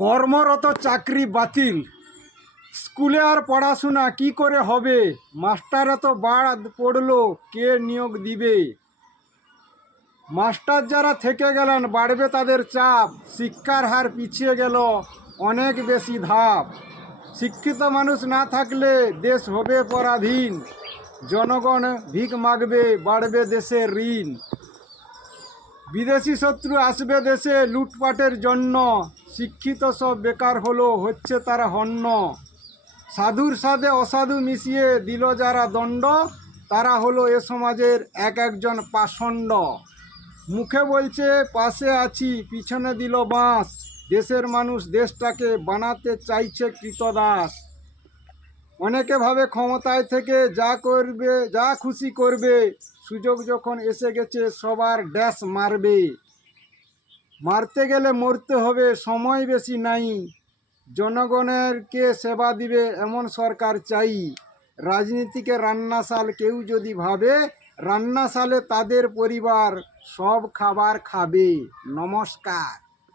কর্মরত চাকরি বাতিল, স্কুলে আর পড়াশোনা কি করে হবে? মাস্টার তো বাদ পড়লো, কে নিয়োগ দিবে? মাস্টার যারা থেকে গেলেন বাড়বে তাদের চাপ, শিক্ষার হার পিছিয়ে গেল অনেক বেশি ধাপ। শিক্ষিত মানুষ না থাকলে দেশ হবে পরাধীন, জনগণ ভিক মাগবে, বাড়বে দেশের ঋণ। বিদেশি শত্রু আসবে দেশে লুটপাটের জন্য, শিক্ষিত সব বেকার হলো, হচ্ছে তারা হন্য। সাধুর সাথে অসাধু মিশিয়ে দিল যারা দণ্ড, তারা হলো এ সমাজের এক একজন পাষণ্ড। মুখে বলছে পাশে আছি, পিছনে দিল বাঁশ, দেশের মানুষ দেশটাকে বানাতে চাইছে কৃতদাস। অনেকে ভাবে ক্ষমতায় থেকে যা করবে, যা খুশি করবে, সুযোগ যখন এসে গেছে সবার ড্যাশ মারবে। মারতে গেলে মরতে হবে, সময় বেশি নাই, জনগণেরকে সেবা দিবে এমন সরকার চাই। রাজনীতিকে রান্নাশাল কেউ যদি ভাবে, রান্নাশালে তাদের পরিবার সব খাবার খাবে। নমস্কার।